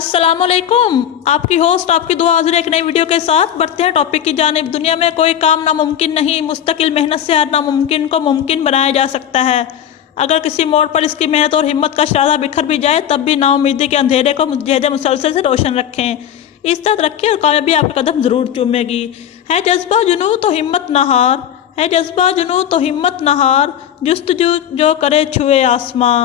अस्सलामुअलैकुम। आपकी होस्ट आपकी दुआ हाजिर एक नई वीडियो के साथ बढ़ते हैं टॉपिक की जानिब। दुनिया में कोई काम नामुमकिन नहीं, मुस्तकिल मेहनत से हर नामुमकिन को मुमकिन बनाया जा सकता है। अगर किसी मोड़ पर इसकी मेहनत और हिम्मत का शरारा बिखर भी जाए तब भी नाउमीदी के अंधेरे को मुजहद मुसलसल से रोशन रखें। इस तरह रखें और कामयाबी आपके कदम ज़रूर चूमेगी। है जज्बा जुनू तो हिम्मत न हार, है जज्बा जुनू तो हिम्मत न हार, जुस्तजू जो करे छुए आसमां।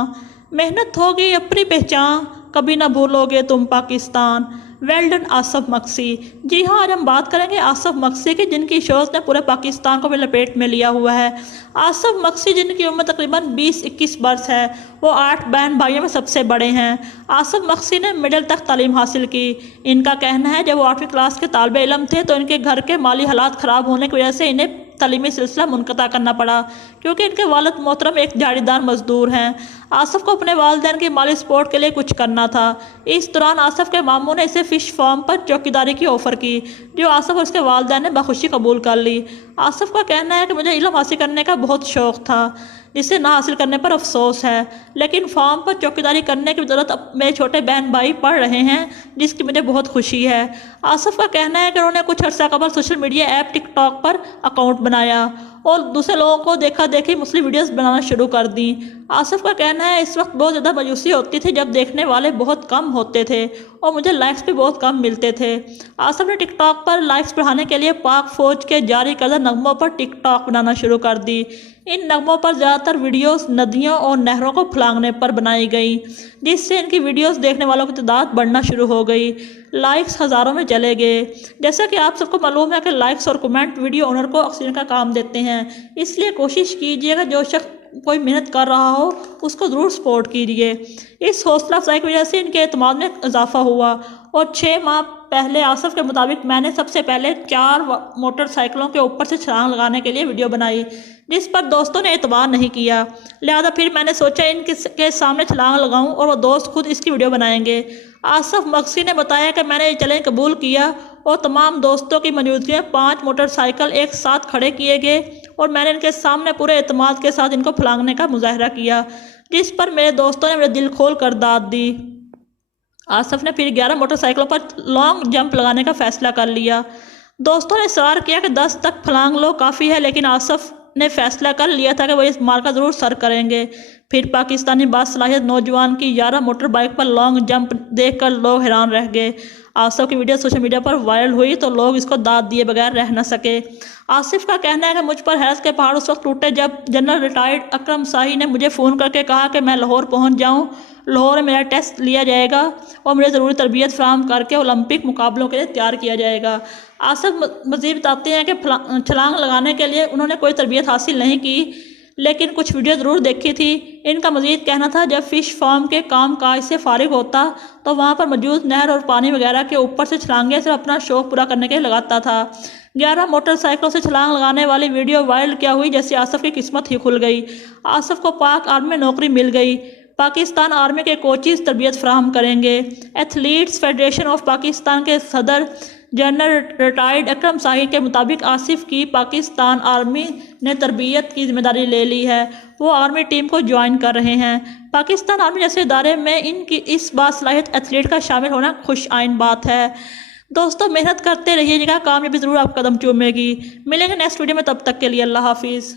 मेहनत होगी अपनी पहचान, कभी ना भूलोगे तुम पाकिस्तान। Well done Asaf Maqsi. जी हाँ, आज हम बात करेंगे आसफ मक्सी की, जिनकी शोध ने पूरे पाकिस्तान को भी लपेट में लिया हुआ है। आसफ मक्सी जिनकी उम्र तकरीबन 20-21 वर्ष है, वो 8 बहन भाइयों में सबसे बड़े हैं। आसफ मक्सी ने मिडिल तक तालीम हासिल की। इनका कहना है जब वो 8वीं क्लास के तालिब इल्म थे तो इनके घर के माली हालात ख़राब होने की वजह से इन्हें तलीमी सिलसिला मुनक़ता करना पड़ा, क्योंकि इनके वालिद मोहतरम एक दिहाड़ीदार मजदूर हैं। आसफ को अपने वालिदैन की माली सपोर्ट के लिए कुछ करना था। इस दौरान आसफ के मामू ने इसे फ़िश फार्म पर चौकीदारी की ऑफ़र की, जो आसफ और उसके वालिदैन ने बखुशी कबूल कर ली। आसफ का कहना है कि मुझे इल्म हासिल करने का बहुत शौक़ था, जिसे ना हासिल करने पर अफसोस है, लेकिन फार्म पर चौकीदारी करने की बदौलत अब मेरे छोटे बहन भाई पढ़ रहे हैं, जिसकी मुझे बहुत खुशी है। आसफ का कहना है कि उन्होंने कुछ अर्सा कबल सोशल मीडिया ऐप टिकटॉक पर अकाउंट बनाया और दूसरे लोगों को देखा देखी मुस्लिम वीडियोस बनाना शुरू कर दी। आसफ का कहना है इस वक्त बहुत ज़्यादा मायूसी होती थी जब देखने वाले बहुत कम होते थे और मुझे लाइक्स भी बहुत कम मिलते थे। आसफ ने टिकटॉक पर लाइक्स बढ़ाने के लिए पाक फ़ौज के जारी करदा नगमों पर टिकटॉक बनाना शुरू कर दी। इन नगमों पर ज़्यादातर वीडियोस नदियों और नहरों को फलांगने पर बनाई गई, जिससे इनकी वीडियोस देखने वालों की तादाद बढ़ना शुरू हो गई। लाइक्स हज़ारों में चले गए। जैसा कि आप सबको मालूम है कि लाइक्स और कमेंट वीडियो ओनर को ऑक्सीजन का काम देते हैं, इसलिए कोशिश कीजिएगा जो शख्स कोई मेहनत कर रहा हो उसको ज़रूर सपोर्ट कीजिए। इस हौसला अफजाई की वजह से इनके एतमाद में इजाफा हुआ और 6 माह पहले आसफ के मुताबिक मैंने सबसे पहले 4 मोटरसाइकिलों के ऊपर से छलांग लगाने के लिए वीडियो बनाई, जिस पर दोस्तों ने एतबार नहीं किया। लिहाजा फिर मैंने सोचा इनके सामने छलांग लगाऊं और वो दोस्त खुद इसकी वीडियो बनाएंगे। आसफ मक्सी ने बताया कि मैंने ये चैलेंज कबूल किया और तमाम दोस्तों की मौजूदगी में 5 मोटरसाइकिल एक साथ खड़े किए गए और मैंने इनके सामने पूरे एतमाद के साथ इनको फलांगने का मुजाहरा किया, जिस पर मेरे दोस्तों ने मेरा दिल खोल कर दाद दी। आसफ ने फिर 11 मोटरसाइकिलों पर लॉन्ग जंप लगाने का फ़ैसला कर लिया। दोस्तों ने सवार किया कि 10 तक फलांग लो काफ़ी है, लेकिन आसफ ने फैसला कर लिया था कि वो इस मार का ज़रूर सर करेंगे। फिर पाकिस्तानी बासलाहियत नौजवान की 11 मोटर बाइक पर लॉन्ग जंप देखकर लोग हैरान रह गए। आसफ की वीडियो सोशल मीडिया पर वायरल हुई तो लोग इसको दाद दिए बगैर रह न सके। आसिफ का कहना है कि मुझ पर हैरत के पहाड़ उस वक्त टूटे जब जनरल रिटायर्ड अकरम शाही ने मुझे फ़ोन करके कहा कि मैं लाहौर पहुंच जाऊं। लाहौर में मेरा टेस्ट लिया जाएगा और मुझे ज़रूरी तरबियत फराहम करके ओलंपिक मुकाबलों के लिए तैयार किया जाएगा। आसिफ मज़ीद बताते हैं कि छलांग लगाने के लिए उन्होंने कोई तरबियत हासिल नहीं की, लेकिन कुछ वीडियो ज़रूर देखी थी। इनका मज़ीद कहना था जब फ़िश फार्म के काम काज से फारिग होता तो वहाँ पर मौजूद नहर और पानी वगैरह के ऊपर से छलांगे सिर्फ अपना शौक़ पूरा करने के लिए लगाता था। 11 मोटरसाइकिलों से छलांग लगाने वाली वीडियो वायरल क्या हुई जैसे आसफ की किस्मत ही खुल गई। आसफ को पाक आर्मी में नौकरी मिल गई। पाकिस्तान आर्मी के कोचेज़ तरबियत फराहम करेंगे। एथलीट्स फेडरेशन ऑफ पाकिस्तान के सदर जनरल रिटायर्ड अकरम शाही के मुताबिक आसिफ की पाकिस्तान आर्मी ने तरबियत की जिम्मेदारी ले ली है। वो आर्मी टीम को ज्वाइन कर रहे हैं। पाकिस्तान आर्मी जैसे इदारे में इनकी इस बासलाहियत एथलीट का शामिल होना खुश आइन बात है। दोस्तों, मेहनत करते रहिएगा, कामयाबी ज़रूर आप कदम चूमेगी। मिलेंगे नेक्स्ट वीडियो में, तब तक के लिए अल्लाह हाफिज़।